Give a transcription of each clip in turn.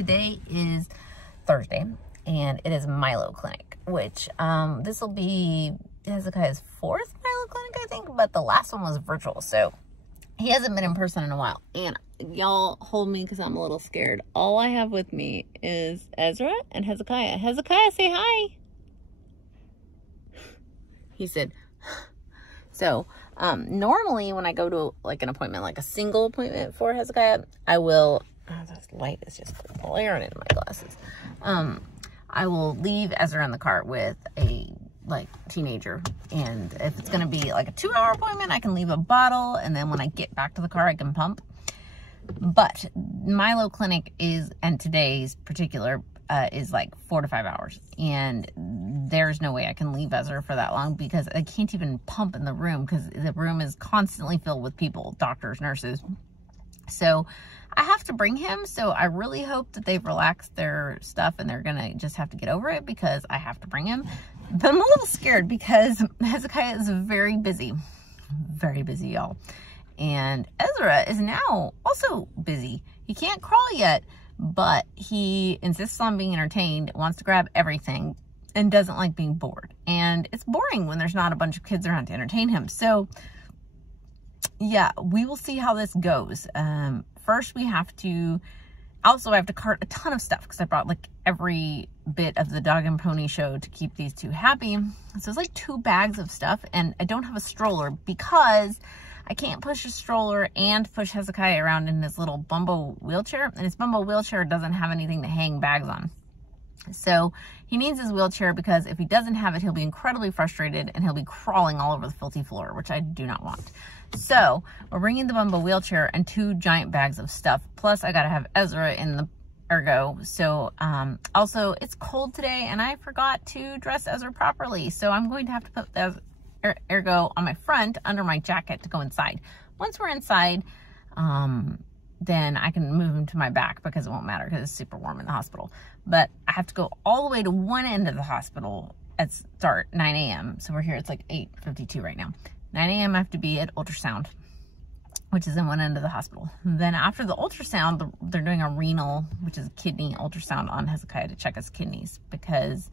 Today is Thursday, and it is Myelo Clinic, which this will be Hezekiah's 4th Myelo Clinic, I think, but the last one was virtual, so he hasn't been in person in a while. And y'all hold me because I'm a little scared. All I have with me is Ezra and Hezekiah. Hezekiah, say hi. He said, so normally when I go to like an appointment, like a single appointment for Hezekiah, I will, oh, this light is just glaring into my glasses. I will leave Ezra in the cart with a like teenager, and if it's going to be like a 2-hour appointment, I can leave a bottle, and then when I get back to the car I can pump. But Myelo Clinic is, and today's particular is like 4 to 5 hours, and there's no way I can leave Ezra for that long because I can't even pump in the room because the room is constantly filled with people, doctors, nurses. So I have to bring him. So I really hope that they've relaxed their stuff and they're gonna just have to get over it because I have to bring him. But I'm a little scared because Hezekiah is very busy, y'all. And Ezra is now also busy. He can't crawl yet, but he insists on being entertained, wants to grab everything, and doesn't like being bored. And it's boring when there's not a bunch of kids around to entertain him. So yeah, we will see how this goes. First we have to, also I have to cart a ton of stuff because I brought like every bit of the dog and pony show to keep these two happy. So it's like 2 bags of stuff, and I don't have a stroller because I can't push a stroller and push Hezekiah around in his little Bumbo wheelchair, and his Bumbo wheelchair doesn't have anything to hang bags on. So he needs his wheelchair because if he doesn't have it, he'll be incredibly frustrated and he'll be crawling all over the filthy floor, which I do not want. So we're bringing the Bumbo wheelchair and 2 giant bags of stuff. Plus I got to have Ezra in the ergo. So also it's cold today and I forgot to dress Ezra properly. So I'm going to have to put the ergo on my front under my jacket to go inside. Once we're inside, then I can move him to my back because it won't matter because it's super warm in the hospital. But I have to go all the way to one end of the hospital at start 9 a.m. So we're here, it's like 8:52 right now. 9 a.m. I have to be at ultrasound, which is in one end of the hospital. And then after the ultrasound, they're doing a renal, which is a kidney ultrasound on Hezekiah to check his kidneys because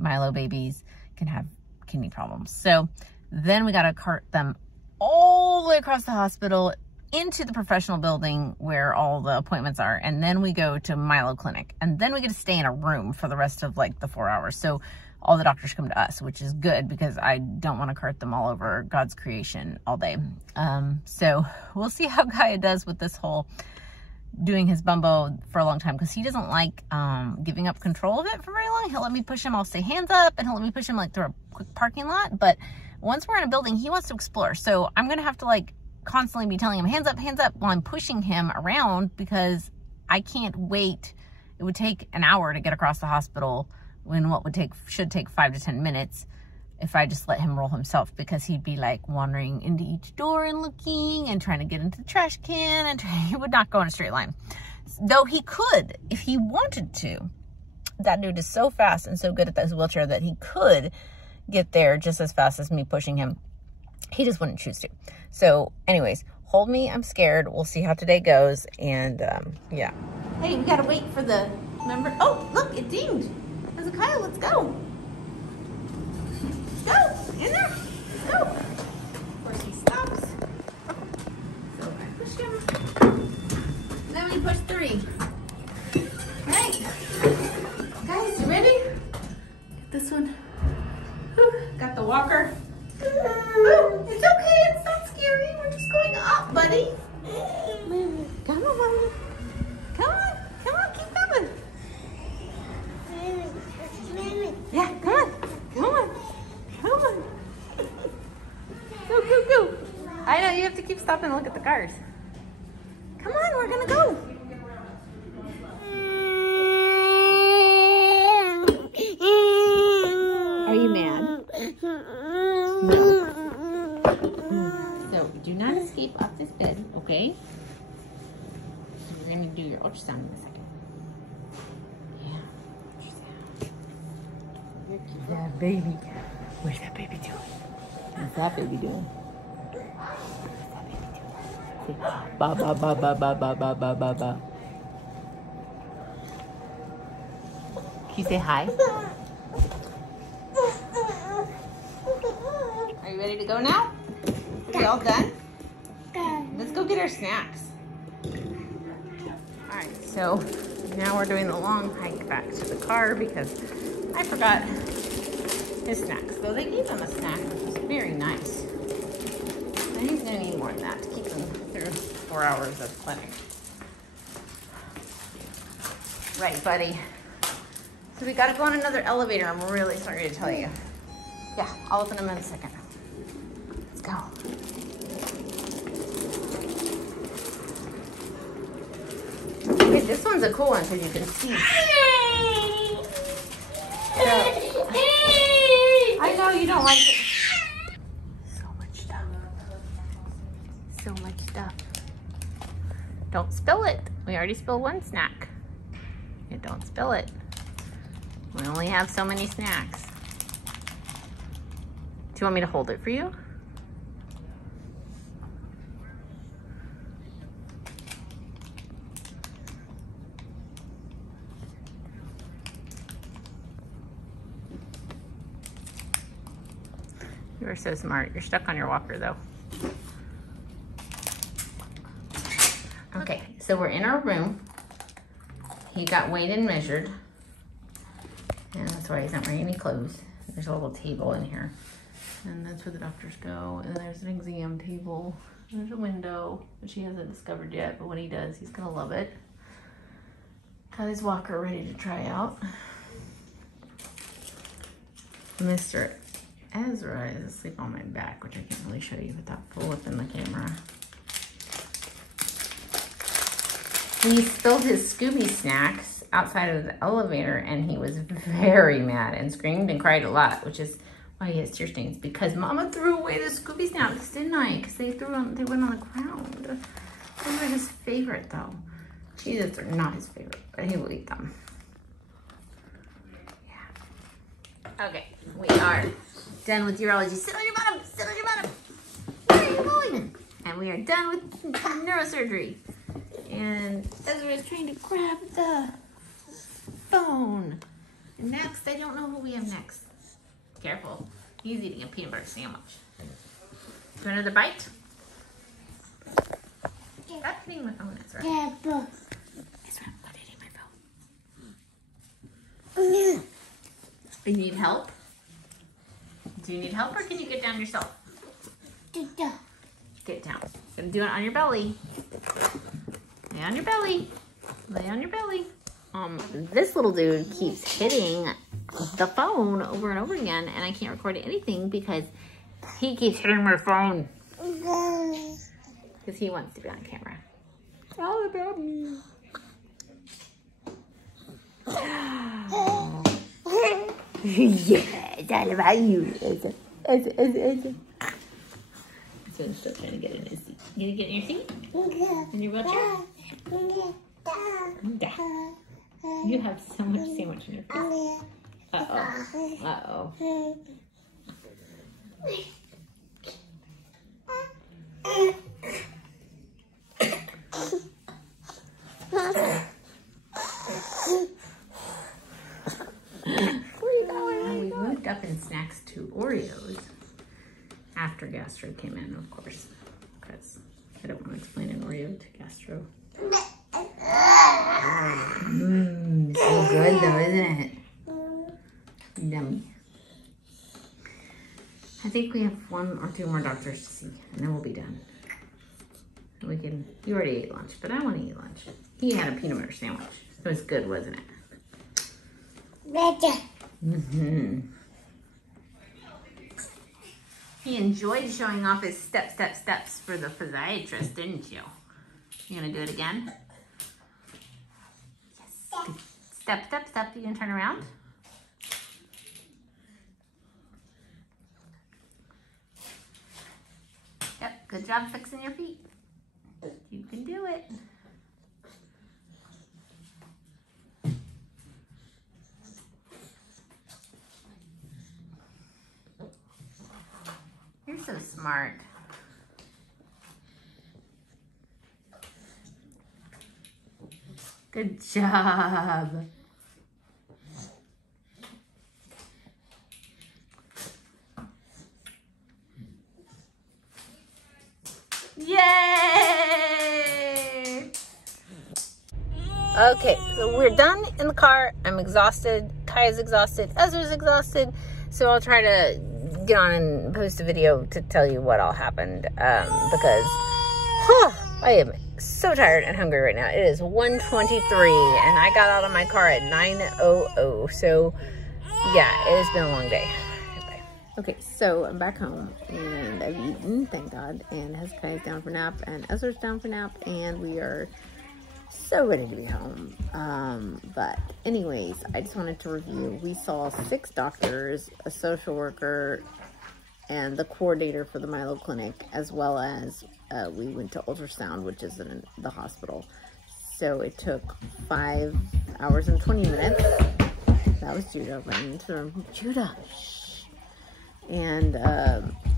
Myelo babies can have kidney problems. So then we got to cart them all the way across the hospital into the professional building where all the appointments are, and then we go to Myelo Clinic, and then we get to stay in a room for the rest of like the 4 hours. So all the doctors come to us, which is good because I don't want to cart them all over God's creation all day. So we'll see how Gaia does with this whole doing his Bumbo for a long time, because he doesn't like giving up control of it for very long. He'll let me push him, I'll say hands up, and he'll let me push him like through a quick parking lot. But once we're in a building, he wants to explore. So I'm gonna have to like constantly be telling him hands up while I'm pushing him around because I can't wait. It would take an hour to get across the hospital when what should take 5 to 10 minutes if I just let him roll himself, because he'd be like wandering into each door and looking and trying to get into the trash can, and he would not go in a straight line. Though he could if he wanted to. That dude is so fast and so good at this wheelchair that he could get there just as fast as me pushing him. He just wouldn't choose to. So anyways, hold me, I'm scared. We'll see how today goes. And yeah. Hey, we gotta wait for the member. Oh, look, it dinged. Hezekiah, let's go. Let's go, in there, let's go. Of course he stops. So I push him. And then we push 3. All right, guys, you ready? Get this one. Whew. Got the walker. Oh, it's okay, it's not scary. We're just going up, buddy. Come on. Come on, keep coming. Yeah, come on. Go. I know, you have to keep stopping and look at the cars. Come on, we're gonna go. Are you mad? No. So, do not escape off this bed, okay? So we're gonna do your ultrasound in a second. Yeah, ultrasound. That baby. What's that baby doing? What's that baby doing? What's that baby doing? Say, ba ba ba ba ba ba ba ba ba ba. Can you say hi? Are you ready to go now? Are we all done? Let's go get our snacks. All right, so now we're doing the long hike back to the car because I forgot his snacks. So they gave him a snack, which was very nice. And he's gonna need more than that to keep him through 4 hours of clinic. Right, buddy. So we gotta go on another elevator. I'm really sorry to tell you. Yeah, I'll open them in a second. Let's go. Okay, this one's a cool one because you can see. So, I know you don't like it. So much stuff. So much stuff. Don't spill it. We already spilled one snack. Yeah, don't spill it. We only have so many snacks. Do you want me to hold it for you? You are so smart. You're stuck on your walker though. Okay, so we're in our room. He got weighed and measured. And that's why he's not wearing any clothes. There's a little table in here. And that's where the doctors go. And there's an exam table. There's a window, which he hasn't discovered yet, but when he does, he's gonna love it. Got his walker ready to try out. Mr. Ezra is asleep on my back, which I can't really show you without flipping the camera. He spilled his Scooby snacks outside of the elevator and he was very mad and screamed and cried a lot, which is why he has tear stains, because Mama threw away the Scooby snacks, didn't I? Because they went on the ground. Those are his favorite though. Jesus, are not his favorite, but he will eat them. Yeah. Okay, we are done with urology. Sit on your bottom, sit on your bottom. Where are you going? And we are done with neurosurgery. And Ezra is trying to grab the phone. And next, I don't know who we have next. Careful. He's eating a peanut butter sandwich. Do you want another bite? Stop hitting my phone, Ezra. Ezra, stop hitting my phone. You need help? Do you need help or can you get down yourself? Get down. Get down. Gonna do it on your belly. Lay on your belly. Lay on your belly. This little dude keeps hitting the phone over and over again, and I can't record anything because he keeps hitting my phone. Because he wants to be on camera. It's all about me. Yeah, it's all about you. So I'm still trying to get in his seat. You gonna get in your seat? In your wheelchair? You have so much sandwich in your face. Uh-oh. Uh-oh. We moved up in snacks to Oreos after gastro came in, of course, because I don't want to explain an Oreo to gastro. So good though, isn't it? Yummy. I think we have 1 or 2 more doctors to see, and then we'll be done. And we can. You already ate lunch, but I want to eat lunch. He had a peanut butter sandwich. It was good, wasn't it? Mm-hmm. He enjoyed showing off his steps for the physiatrist, didn't you? You gonna do it again? Yes. Good. Step. You gonna turn around? Yep, good job fixing your feet. You can do it. You're so smart. Good job. Yay! Okay, so we're done in the car. I'm exhausted. Kaya's exhausted. Ezra's exhausted. So I'll try to get on and post a video to tell you what all happened. Because I am so tired and hungry right now. It is 1:23 and I got out of my car at 9:00. So yeah, it has been a long day. Bye. Okay, so I'm back home and I've eaten, thank God. And Hezekiah's down for nap and Ezra's down for nap and we are so ready to be home. But anyways, I just wanted to review. We saw 6 doctors, a social worker, and the coordinator for the Myelo Clinic, as well as we went to ultrasound, which is in the hospital. So it took 5 hours and 20 minutes. That was Judah running into the room. Judah, shh. And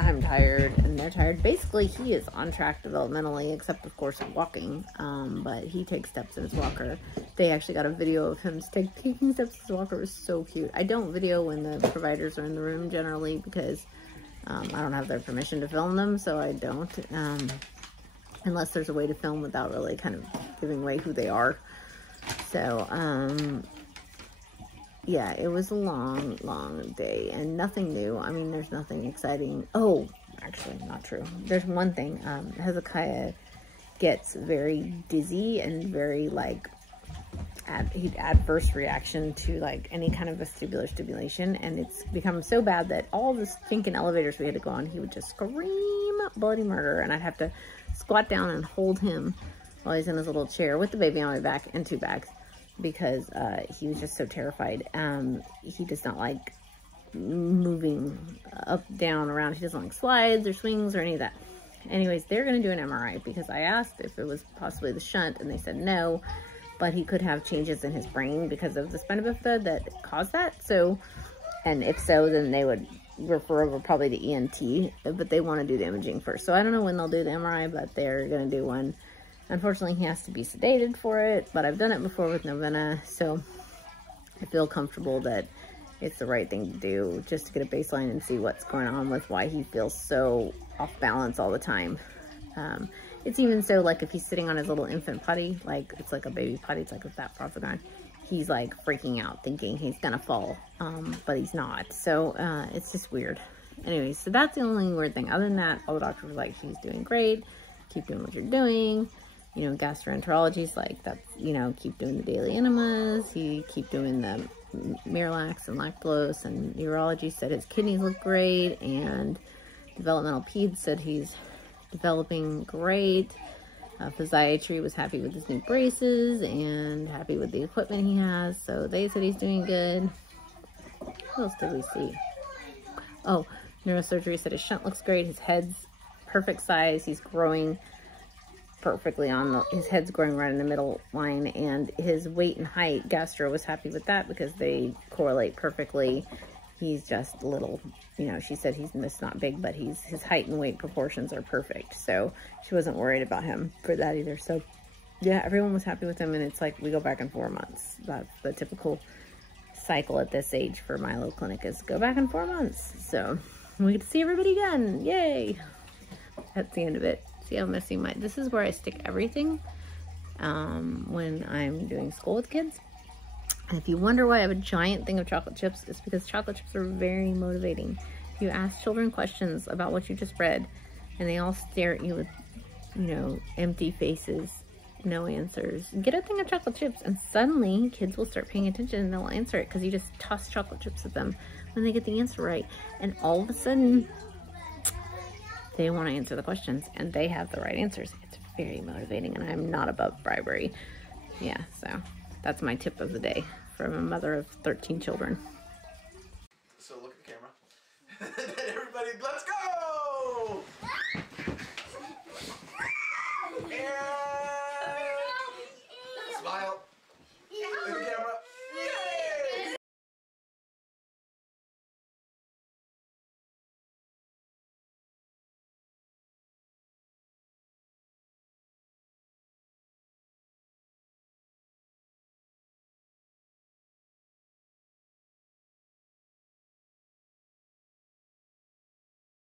I'm tired and they're tired. Basically, he is on track developmentally, except of course walking. But he takes steps in his walker. They actually got a video of him taking steps in his walker. It was so cute. I don't video when the providers are in the room generally because I don't have their permission to film them, so I don't. Unless there's a way to film without really kind of giving away who they are. So, yeah, it was a long, long day and nothing new. I mean, there's nothing exciting. Oh, actually, not true. There's one thing. Hezekiah gets very dizzy and very, like, adverse reaction to, like, any kind of vestibular stimulation. And it's become so bad that all the stinking elevators we had to go on, he would just scream bloody murder. And I'd have to squat down and hold him while he's in his little chair with the baby on my back and 2 bags. Because he was just so terrified. He does not like moving up, down, around. He doesn't like slides or swings or any of that. Anyways, they're going to do an MRI because I asked if it was possibly the shunt and they said no, but he could have changes in his brain because of the Spina Bifida that caused that. So, and if so, then they would refer over probably to ENT, but they want to do the imaging first. So I don't know when they'll do the MRI, but they're going to do one. Unfortunately, he has to be sedated for it, but I've done it before with Novena, so I feel comfortable that it's the right thing to do just to get a baseline and see what's going on with why he feels so off balance all the time. It's even so, like, if he's sitting on his little infant potty, like, it's like a baby potty, it's like with that props on, he's, like, freaking out, thinking he's gonna fall, but he's not. So, it's just weird. Anyway, so that's the only weird thing. Other than that, all the doctors were like, he's doing great, keep doing what you're doing. You know, gastroenterology's like, that's, you know, keep doing the daily enemas, keep doing the Miralax and lactulose, and urology said his kidneys look great, and developmental peds said he's developing great. Physiatry was happy with his new braces and happy with the equipment he has, so they said he's doing good. What else did we see? Oh, neurosurgery said his shunt looks great, his head's perfect size, he's growing perfectly on his head's growing right in the middle line, and his weight and height, gastro was happy with that because they correlate perfectly. He's just little, you know, she said he's just not big, but his height and weight proportions are perfect, so she wasn't worried about him for that either. So yeah, everyone was happy with him, and it's like we go back in 4 months. That's the typical cycle at this age for Myelo Clinic, is go back in 4 months. So we get to see everybody again. Yay! That's the end of it. See how messy this is where I stick everything when I'm doing school with kids. And if you wonder why I have a giant thing of chocolate chips, it's because chocolate chips are very motivating. If you ask children questions about what you just read, and they all stare at you with, you know, empty faces, no answers, get a thing of chocolate chips, and suddenly kids will start paying attention and they'll answer it because you just toss chocolate chips at them when they get the answer right. And all of a sudden, they want to answer the questions, and they have the right answers. It's very motivating, and I'm not above bribery. Yeah, so that's my tip of the day from a mother of 13 children. So look at the camera.